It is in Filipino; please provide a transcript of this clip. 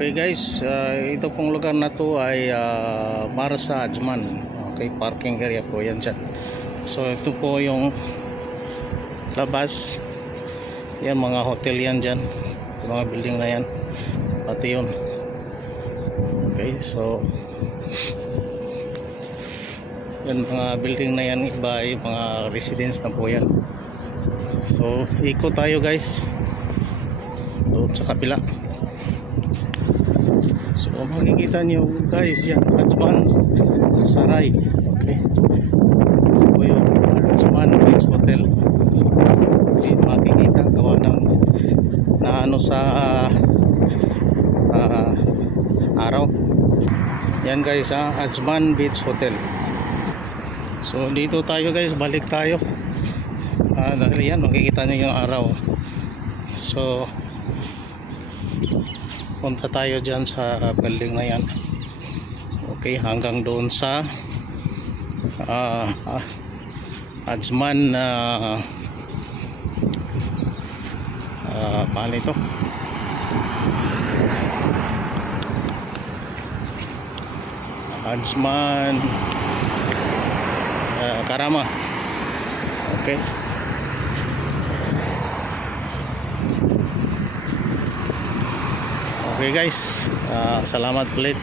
Okay guys, ito pong lugar na to ay Marsa Ajman. Okay, parking area po yan dyan. So ito po yung labas. Yan mga hotel yan dyan, yung mga building na yan, pati yun. Okay, so yan mga building na yan, iba ay mga residence na po yan. So ikot tayo guys doon sa kapila. So makikita nyo guys yan, Ajman Saray. Okay, ito yung Ajman Beach Hotel. Okay, makikita gawa ng na ano sa araw. Yan guys, Ajman Beach Hotel. So dito tayo guys, balik tayo dahil yan makikita nyo yung araw. So punta tayo dyan sa building na yan. Okay, hanggang doon sa Ajman paano ito? Ajman Karama. Okay. Okay guys, salamat ulit.